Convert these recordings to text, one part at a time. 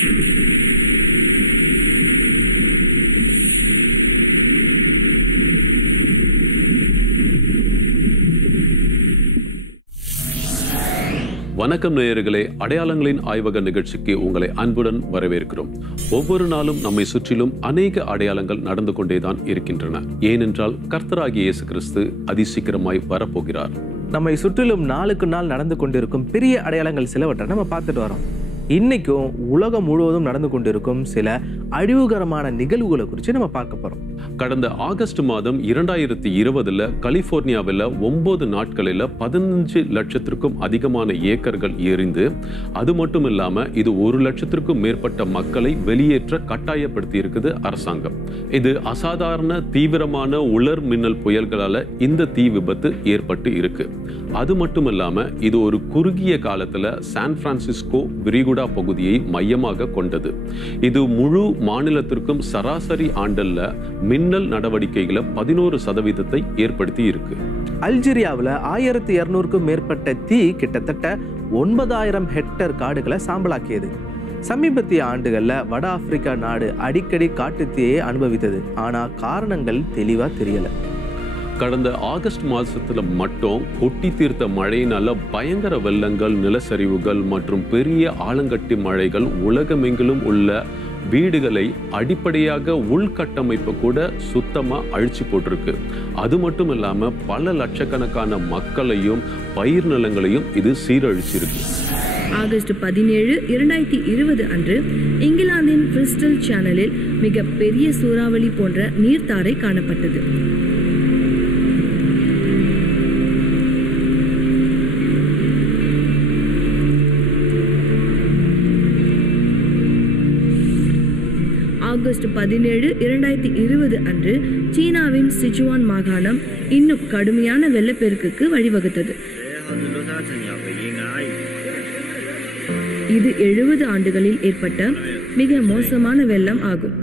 வணக்கம் நேயர்களே, அடையாளங்களின் ஆய்வக நிகழ்ச்சிக்கு உங்களை அன்புடன் வரவேற்கிறோம். ஒவ்வொரு நாளும் நம்மை சுற்றிலும் அநேக அடையாளங்கள் நடந்து கொண்டேதான் இருக்கின்றன. ஏனென்றால் கர்த்தராகிய இயேசு கிறிஸ்து அதிசீக்கிரமாய் வரப்போகிறார். நம்மை சுற்றிலும் நாளுக்கு நாள் நடந்து கொண்டிருக்கும் பெரிய அடையாளங்கள் சிலவற்றை நம்ம பார்த்துட்டு வரோம். இன்னைக்கும் உலகம் முழுவதும் நடந்து கொண்டிருக்கும் சில அழிவுகரமான நிகழ்வுகளை குறித்து நம்ம பார்க்க போறோம். கடந்த ஆகஸ்ட் மாதம் 2020 கலிபோர்னியாவில் 9 நாட்களில் 15 லட்சத்திற்கும் அதிகமான ஏக்கர்கள் எரிந்து, அது மட்டும் இல்லாம இது 1 லட்சத்திற்கும் மேற்பட்ட மக்களை வெளியேற்ற கட்டாயப்படுத்தி இருக்குது அரசாங்கம். இது அசாதாரண தீவிரமான உலர் மின்னல் புயல்களால இந்த தீ விபத்து ஏற்பட்டு இருக்கு. அது மட்டும் இல்லாம இது ஒரு குறுகிய காலத்துல சான் பிரான்சிஸ்கோ விரிகுடா பகுதியை மையமாக கொண்டது. இது முழு மாநிலத்திற்கும் சராசரி ஆண்டல்ல மின்னல் நடவடிக்கைகளை 11% ஏற்படுத்தி இருக்கு. அல்ஜீரியாவில் 1200க்கும் மேற்பட்ட தீ கிட்டத்தட்ட 9000 ஹெக்டேர் காடுகளை சாம்பலாக்கியது. சமீபத்திய ஆண்டுகள்ல வட ஆப்பிரிக்கா நாடு அடிக்கடி காட்டுத்தீயை அனுபவித்தது. ஆனா காரணங்கள் தெளிவா தெரியல. கடந்த ஆகஸ்ட் மாதத்துல மட்டும் கொட்டி தீர்த்த மழையினால பயங்கர வெள்ளங்கள், நிலச்சரிவுகள் மற்றும் பெரிய ஆலங்கட்டி மழைகள் உலகமெங்கிலும் உள்ள வீடுகளை, அடிப்படையாக உள்கட்டமைப்பை கூட சுத்தமா அழிச்சு போட்டிருக்கு. அது மட்டும் இல்லாம பல லட்சக்கணக்கான மக்களையும் பயிர் நிலங்களையும் இது சீரழிச்சிருக்கு. ஆகஸ்ட் 17, 2020 அன்று இங்கிலாந்தின் பிரிஸ்டல் சேனலில் மிக பெரிய சூறாவளி போன்ற நீர்த்தாரை காணப்பட்டது. ஆகஸ்ட் 17, 2020 அன்று சீனாவின் சிச்சுவான் மாகாணம் இன்னும் கடுமையான வெள்ளப்பெருக்குக்கு வழிவகுத்தது. இது 70 ஆண்டுகளில் ஏற்பட்ட மிக மோசமான வெள்ளம் ஆகும்.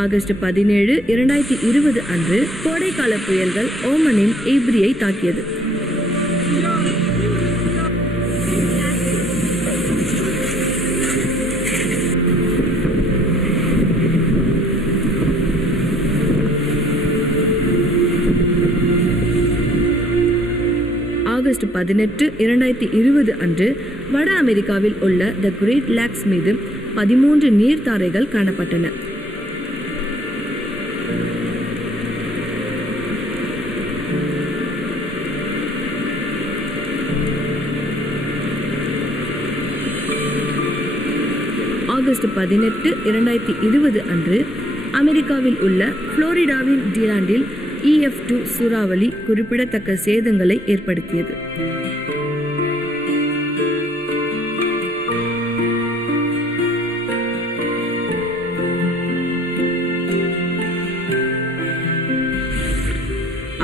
ஆகஸ்ட் 17, 2020 அன்று கோடைக்கால புயல்கள் ஓமனின் ஏப்ரியை தாக்கியது. ஆகஸ்ட் 18, 2020 அன்று வட அமெரிக்காவில் உள்ள தி கிரேட் லேக்ஸ் மீது 13 நீர்த்தாரைகள் காணப்பட்டன. ஆகஸ்ட் 18, 2020 அன்று அமெரிக்காவில் உள்ள புளோரிடாவின் டிலாண்டில் EF2 சூறாவளி குறிப்பிடத்தக்க சேதங்களை ஏற்படுத்தியது.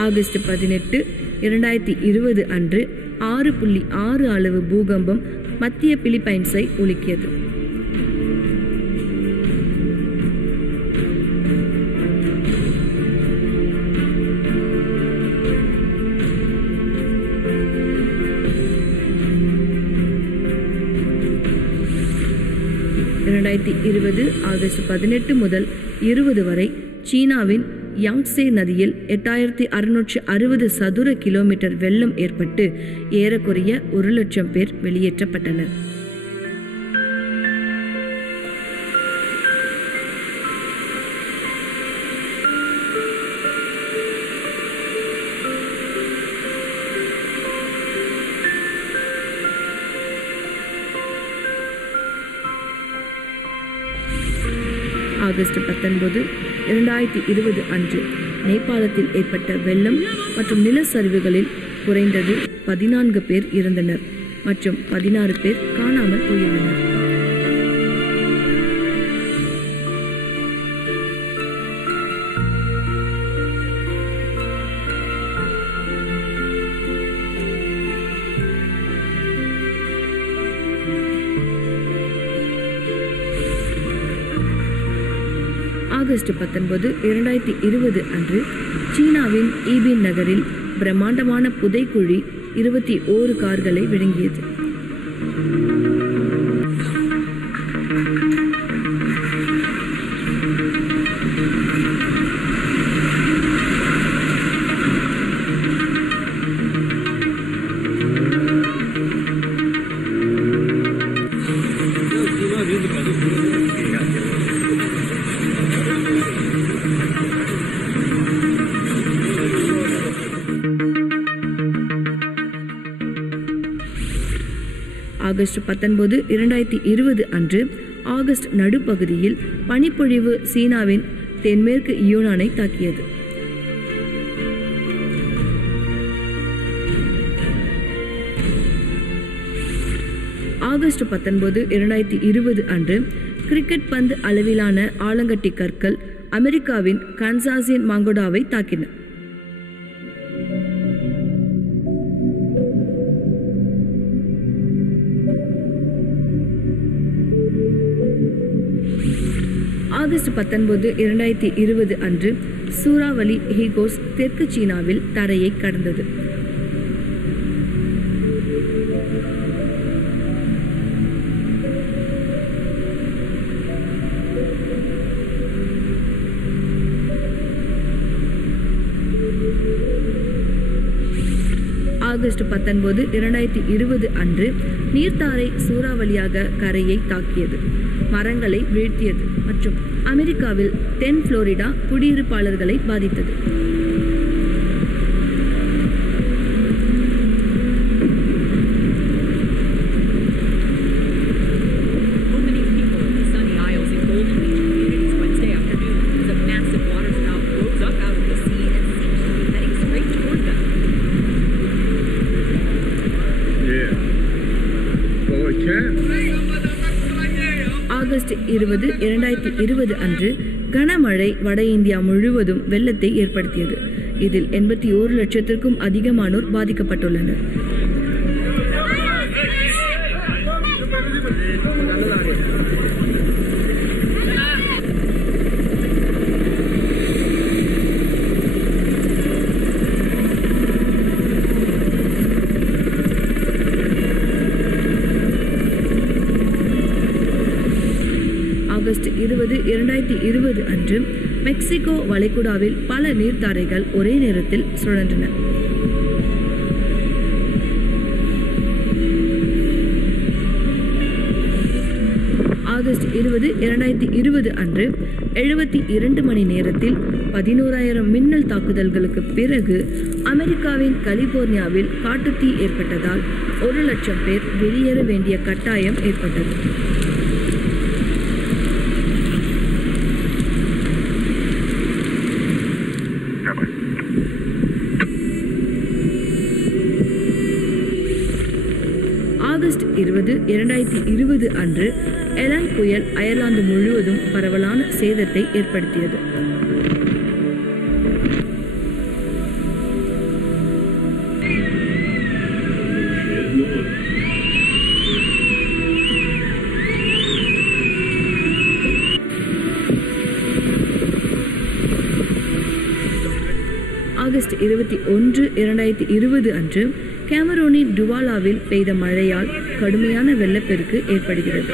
ஆகஸ்ட் 18, 2020 அன்று 6.6 அளவு பூகம்பம் மத்திய பிலிப்பைன்ஸை உலுக்கியது. ஆகஸ்ட் 18 முதல் 20 வரை சீனாவின் யாங்சே நதியில் 8660 சதுர கிலோமீட்டர் வெள்ளம் ஏற்பட்டு ஏறக்குறைய 1 லட்சம் பேர் வெளியேற்றப்பட்டனர். ஆகஸ்ட் 19, 2020 அன்று நேபாளத்தில் ஏற்பட்ட வெள்ளம் மற்றும் நிலச்சரிவுகளில் குறைந்தது 14 பேர் இறந்தனர் மற்றும் 16 பேர் காணாமல் போயுள்ளனர். ஆகஸ்ட் 19, 2020 அன்று சீனாவின் ஈபின் நகரில் பிரம்மாண்டமான புதைக்குழி 21 கார்களை விழுங்கியது. ஆகஸ்ட் 19, 2020 அன்று ஆகஸ்ட் நடுப்பகுதியில் பனிப்பொழிவு சீனாவின் தென்மேற்கு யூனானை தாக்கியது. ஆகஸ்ட் 19, 2020 அன்று கிரிக்கெட் பந்து அளவிலான ஆலங்கட்டி கற்கள் அமெரிக்காவின் கான்சாஸின் மாங்கோடாவை தாக்கின. ஆகஸ்ட் 19, 2020 அன்று சூறாவளி ஹீகோஸ் தெற்கு சீனாவில் தரையை கடந்தது. ஆகஸ்ட் 19, 2020 அன்று நீர்த்தாரை சூறாவளியாக கரையை தாக்கியது, மரங்களை வீழ்த்தியது மற்றும் அமெரிக்காவில் தென் புளோரிடா குடியிருப்பாளர்களை பாதித்தது. ஆகஸ்ட் 20, 2020 அன்று கனமழை வட இந்தியா முழுவதும் வெள்ளத்தை ஏற்படுத்தியது. இதில் 81 லட்சத்திற்கும் அதிகமானோர் பாதிக்கப்பட்டுள்ளனர். ஆகஸ்ட் 20, 2020 அன்று மெக்சிகோ வளைகுடாவில் பல நீர்த்தாரைகள் ஒரே நேரத்தில் சுழன்றன. ஆகஸ்ட் 20, 2020 அன்று 72 மணி நேரத்தில் 11,000 மின்னல் தாக்குதல்களுக்கு பிறகு அமெரிக்காவின் கலிபோர்னியாவில் காட்டுத்தீ ஏற்பட்டதால் 1 லட்சம் பேர் வெளியேற வேண்டிய கட்டாயம் ஏற்பட்டது. ஆகஸ்ட் 20, 2020 அன்று எலன் புயல் அயர்லாந்து முழுவதும் பரவலான சேதத்தை ஏற்படுத்தியது. ஆகஸ்ட் 21, 2020 அன்று கேமரூனின் டுவாலாவில் பெய்த மழையால் கடுமையான வெள்ளப்பெருக்கு ஏற்படுகிறது.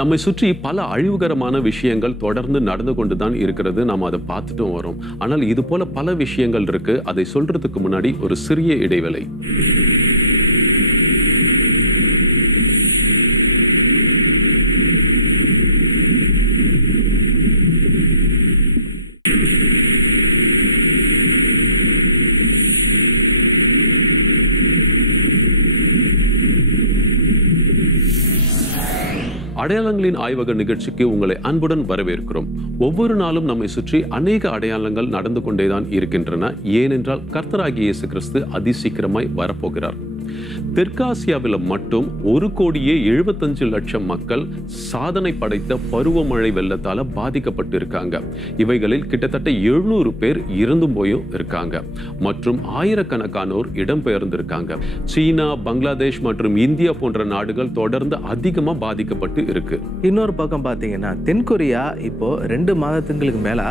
நம்மை சுற்றி பல அழிவுகரமான விஷயங்கள் தொடர்ந்து நடந்து கொண்டுதான் இருக்கிறது. நாம் அதை பார்த்துட்டும் வரோம். ஆனால் இது போல பல விஷயங்கள் இருக்கு. அதை சொல்றதுக்கு முன்னாடி ஒரு சிறிய இடைவேளை. அடையாளங்களின் ஆய்வக நிகழ்ச்சிக்கு உங்களை அன்புடன் வரவேற்கிறோம். ஒவ்வொரு நாளும் நம்மை சுற்றி அநேக அடையாளங்கள் நடந்து கொண்டேதான் இருக்கின்றன. ஏனென்றால் கர்த்தராகிய இயேசு கிறிஸ்து அதிசீக்கிரமாய் வரப்போகிறார். தெற்காசியாவில் மட்டும் 1,75,00,000 மக்கள் சாதனை படைத்த பருவமழை வெள்ளத்தால பாதிக்கப்பட்டிருக்காங்க. இவைகளில் கிட்டத்தட்ட 700 பேர் இறந்தும் போயும் இருக்காங்க மற்றும் ஆயிரக்கணக்கானோர் இடம்பெயர்ந்திருக்காங்க. சீனா, பங்களாதேஷ் மற்றும் இந்தியா போன்ற நாடுகள் தொடர்ந்து அதிகமா பாதிக்கப்பட்டு இருக்கு. இன்னொரு பக்கம் பாத்தீங்கன்னா தென்கொரியா இப்போ 2 மாதத்துங்களுக்கு மேல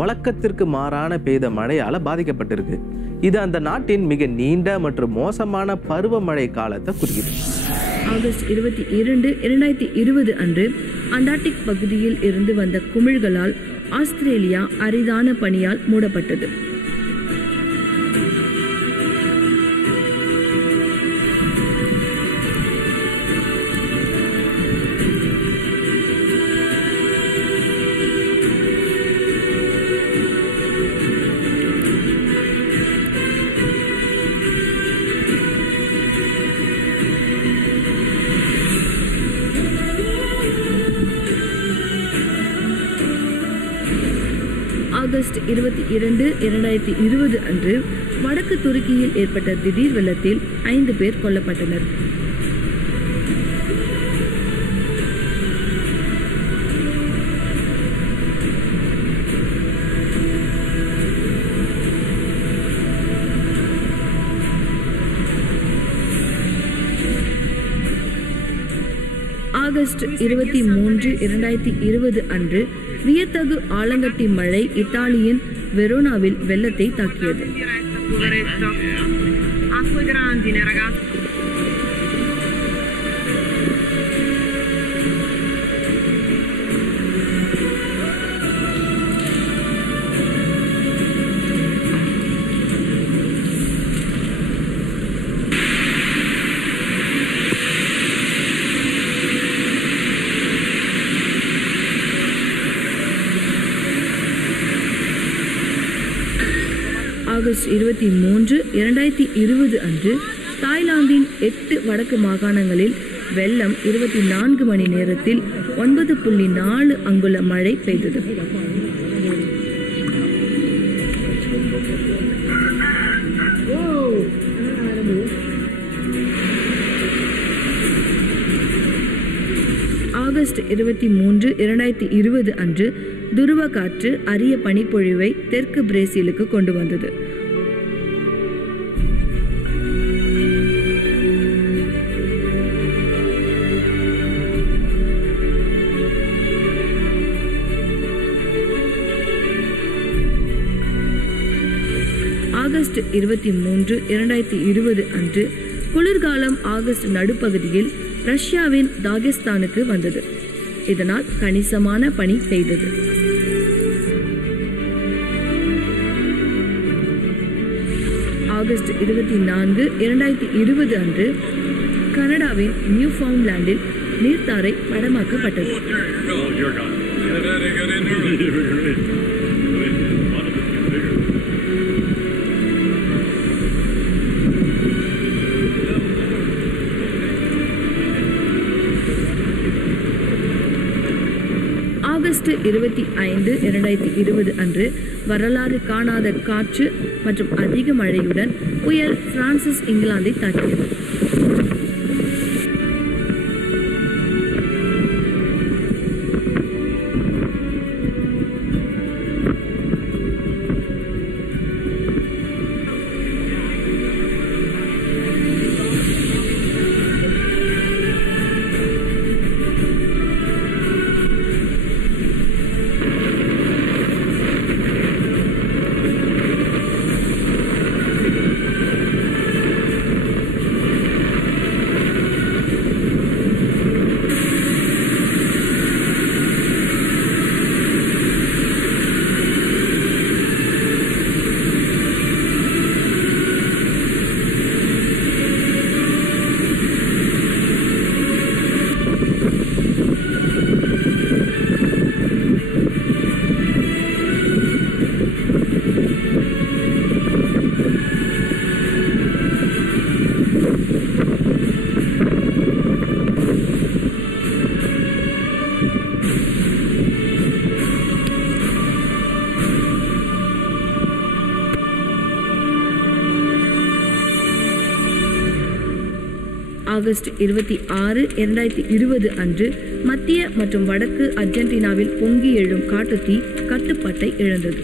வழக்கத்திற்கு மாறான பெய்த மழையால பாதிக்கப்பட்டிருக்கு. இது அந்த நாட்டின் மிக நீண்ட மற்றும் மோசமான பருவமழை காலத்தை குறிக்குது. ஆகஸ்ட் 22, 2020 அன்று அண்டார்டிக் பகுதியில் இருந்து வந்த குமிழ்களால் ஆஸ்திரேலியா அரிதான பனியால் மூடப்பட்டது. ஆகஸ்ட் 22, 2020 அன்று வடக்கு துருக்கியில் ஏற்பட்ட திடீர் வெள்ளத்தில் 5 பேர் கொல்லப்பட்டனர். ஆகஸ்ட் 23, 2020 அன்று வியத்தகு ஆலங்கட்டி மழை இத்தாலியின் வெரோனாவில் வெள்ளத்தை தாக்கியது. ஆகஸ்ட் 23, 2020 அன்று தாய்லாந்தின் 8 வடக்கு மாகாணங்களில் வெள்ளம் 24 மணி நேரத்தில் 9.4 அங்குல மழை பெய்தது. ஆகஸ்ட் 23, 2020 அன்று துருவ காற்று அரிய பனிப்பொழிவை தெற்கு பிரேசிலுக்கு கொண்டு வந்தது. ஆகஸ்ட் 23, 2020 அன்று குளிர்காலம் ஆகஸ்ட் நடுப்பகுதியில் ரஷ்யாவின் தாகெஸ்தானுக்கு வந்தது. இதனால் கணிசமான பனி பெய்தது. ஆகஸ்ட் 24, 2020 அன்று கனடாவின் நியூஃபவுண்ட்லாண்டில் நீர்த்தாரை படமாக்கப்பட்டது. ஆகஸ்ட் 25, 2020 அன்று வரலாறு காணாத காற்று மற்றும் அதிக மழையுடன் புயல் பிரான்சிஸ் இங்கிலாந்தை தாக்கியது. ஆகஸ்ட் 26, 2020 அன்று மத்திய மற்றும் வடக்கு அர்ஜென்டினாவில் பொங்கி எழும் காட்டுத்தீ கட்டுப்பாட்டை இழந்தது.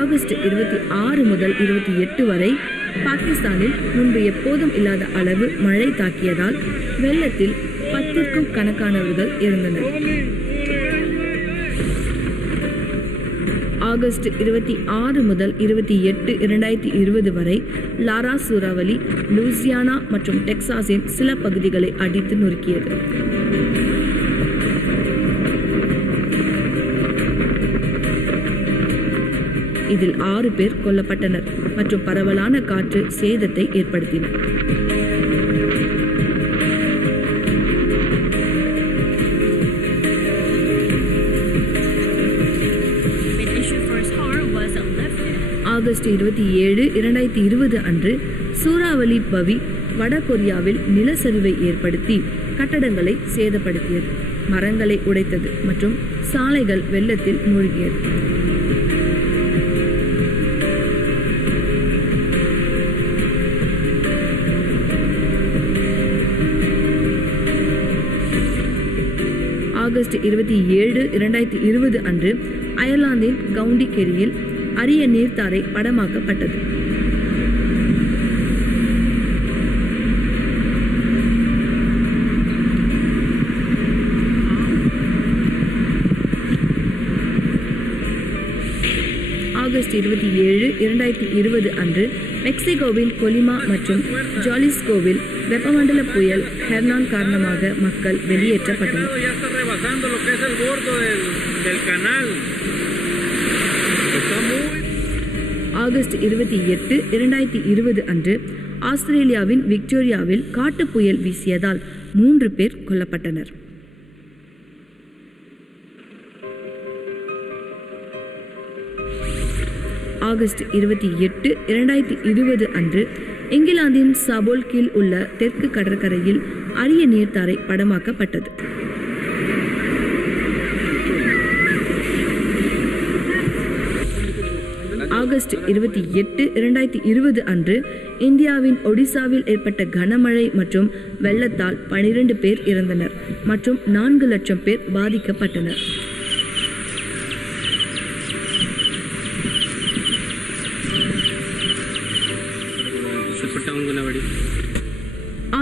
ஆகஸ்ட் 26 முதல் 28 வரை பாகிஸ்தானில் முன்பு எப்போதும் இல்லாத அளவு மழை தாக்கியதால் வெள்ளத்தில் 10க்கும் கணக்கானவர்கள் இறந்தனர். ஆகஸ்ட் 26 முதல் 28, 2020 வரை லாரா சூறாவளி லூசியானா மற்றும் டெக்சாஸின் சில பகுதிகளை அடித்து நொறுக்கியது. இதில் 6 பேர் கொல்லப்பட்டனர் மற்றும் பரவலான காற்று சேதத்தை ஏற்படுத்தின. ஆகஸ்ட் 27, 2020 அன்று சூறாவளி பவி வடகொரியாவில் நிலச்சரிவை ஏற்படுத்தி கட்டடங்களை சேதப்படுத்தியது, மரங்களை உடைத்தது மற்றும் சாலைகள் வெள்ளத்தில் மூழ்கியது. ஆகஸ்ட் 27, 2020 அன்று அயர்லாந்தின் கவுண்டி கெரியில் அரிய நீர்த்தாரை படமாக்கப்பட்டது. ஆகஸ்ட் 27, 2020 அன்று மெக்சிகோவின் கொலிமா மற்றும் ஜாலிஸ்கோவில் வெப்பமண்டல புயல் ஹெர்னான் காரணமாக மக்கள் வெளியேற்றப்பட்டனர். ஆகஸ்ட் 28, 2020 அன்று ஆஸ்திரேலியாவின் விக்டோரியாவில் காட்டுப் புயல் வீசியதால் 3 பேர் கொல்லப்பட்டனர். ஆகஸ்ட் 28, 2020 அன்று இங்கிலாந்தின் சபோல்கில் உள்ள தெற்கு கடற்கரையில் அரிய நீர்த்தாரை படமாக்கப்பட்டது. ஆகஸ்ட் 28, 2020 அன்று இந்தியாவின் ஒடிசாவில் ஏற்பட்ட கனமழை மற்றும் வெள்ளத்தால் 12 பேர் இறந்தனர் மற்றும் 4 லட்சம் பேர் பாதிக்கப்பட்டனர்.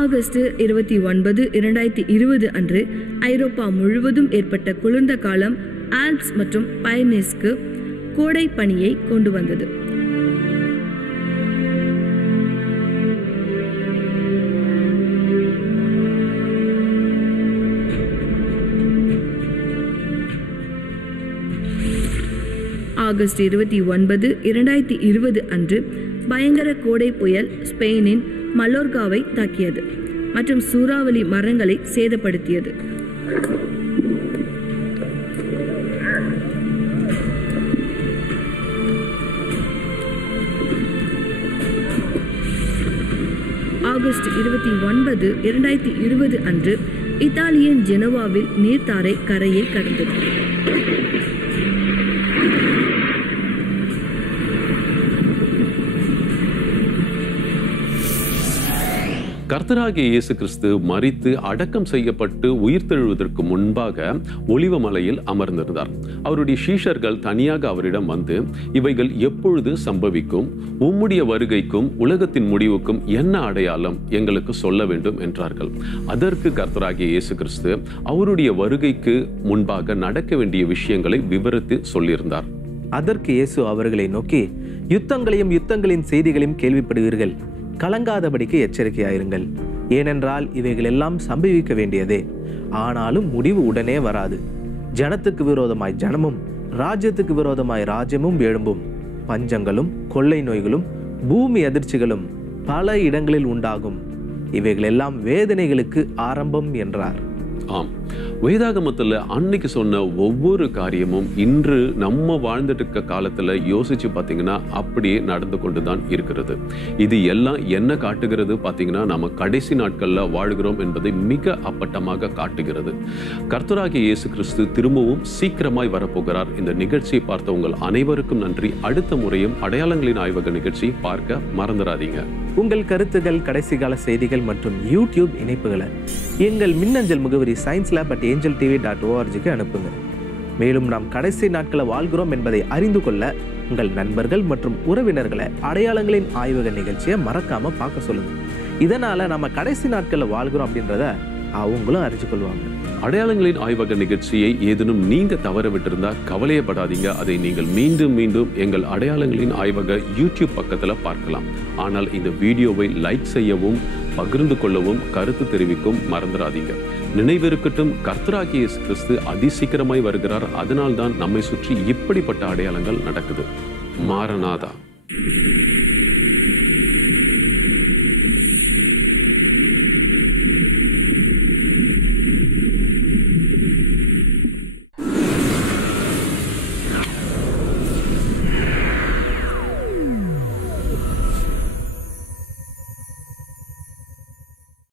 ஆகஸ்ட் 29, 2020 அன்று ஐரோப்பா முழுவதும் ஏற்பட்ட குளிர்ந்த காலம் ஆல்ப்ஸ் மற்றும் பைரனீஸ்க்கு கோடை பனியை கொண்டு வந்தது. ஆகஸ்ட் 29, 2020 அன்று பயங்கர கோடை புயல் ஸ்பெயினின் மல்லோர்காவை தாக்கியது மற்றும் சூறாவளி மரங்களை சேதப்படுத்தியது. ஆகஸ்ட் 29, 2020 அன்று இத்தாலியின் ஜெனோவாவில் நீர்த்தாரை கரையை கடந்தது. கர்த்தராகிய இயேசு கிறிஸ்து மரித்து அடக்கம் செய்யப்பட்டு உயிர்த்தெழுவதற்கு முன்பாக ஒலிவ மலையில் அமர்ந்திருந்தார். அவருடைய சீஷர்கள் தனியாக அவரிடம் வந்து, இவைகள் எப்பொழுது சம்பவிக்கும்? உம்முடைய வருகைக்கும் உலகத்தின் முடிவுக்கும் என்ன அடையாளம் எங்களுக்கு சொல்ல வேண்டும் என்றார்கள். அதற்கு கர்த்தராகிய இயேசு கிறிஸ்து அவருடைய வருகைக்கு முன்பாக நடக்க வேண்டிய விஷயங்களை விவரித்து சொல்லியிருந்தார். அதற்கு இயேசு அவர்களை நோக்கி, யுத்தங்களையும் யுத்தங்களின் செய்திகளையும் கேள்விப்படுவீர்கள், கலங்காதபடிக்கு எச்சரிக்கையாயிருங்கள். ஏனென்றால் இவைகள் எல்லாம் சம்பவிக்க வேண்டியதே. ஆனாலும் முடிவு உடனே வராது. ஜனத்துக்கு விரோதமாய் ஜனமும் ராஜ்யத்துக்கு விரோதமாய் ராஜ்யமும் எழும்பும். பஞ்சங்களும் கொள்ளை நோய்களும் பூமி அதிர்ச்சிகளும் பல இடங்களில் உண்டாகும். இவைகள் எல்லாம் வேதனைகளுக்கு ஆரம்பம் என்றார். ஆம், வேதாகமத்துல அன்னைக்கு சொன்ன ஒவ்வொரு காரியமும் இன்று நம்ம வாழ்ந்துட்டு இருக்க காலத்துல யோசிச்சு பாத்தீங்கன்னா அப்படியே நடந்து கொண்டுதான் இருக்கிறது. இது எல்லாம் என்ன காட்டுகிறது பாத்தீங்கன்னா, நம்ம கடைசி நாட்கள்ல வாழ்கிறோம் என்பதை மிக அப்பட்டமாக காட்டுகிறது. கர்த்தராகிய இயேசு கிறிஸ்து திரும்பவும் சீக்கிரமாய் வரப்போகிறார். இந்த நிகழ்ச்சியை பார்த்த உங்கள் அனைவருக்கும் நன்றி. அடுத்த முறையும் அடையாளங்களின் ஆய்வக நிகழ்ச்சி பார்க்க மறந்துடாதீங்க. உங்கள் கருத்துக்கள், கடைசி கால செய்திகள் மற்றும் யூடியூப் இணைப்புகளை எங்கள் மின்னஞ்சல் முகவரி sciencelab@angeltv.org அனுப்புங்க. மேலும் நாம் கடைசி நாட்களை வாழ்கிறோம் என்பதை அறிந்து கொள்ள உங்கள் நண்பர்கள் மற்றும் உறவினர்களை அடையாளங்களின் ஆய்வக நிகழ்ச்சியை மறக்காம பார்க்க சொல்லுங்க. இதனால நம்ம கடைசி நாட்களை வாழ்கிறோம் அப்படின்றத அவங்களும் அறிஞ்சு கொள்வாங்க. அடையாளங்களின் ஆய்வக நிகழ்ச்சியை ஏதேனும் நீங்க தவற விட்டிருந்தா கவலையப்படாதீங்க. அதை நீங்கள் மீண்டும் மீண்டும் எங்கள் அடையாளங்களின் ஆய்வக யூடியூப் பக்கத்துல பார்க்கலாம். ஆனால் இந்த வீடியோவை லைக் செய்யவும் பகிர்ந்து கொள்ளவும் கருத்து தெரிவிக்கும் மறந்துடாதீங்க. நினைவிருக்கட்டும், கர்த்தராகிய இயேசு கிறிஸ்து அதிசீக்கிரமாய் வருகிறார். அதனால்தான் நம்மை சுற்றி இப்படிப்பட்ட அடையாளங்கள் நடக்குது. மாரநாதா.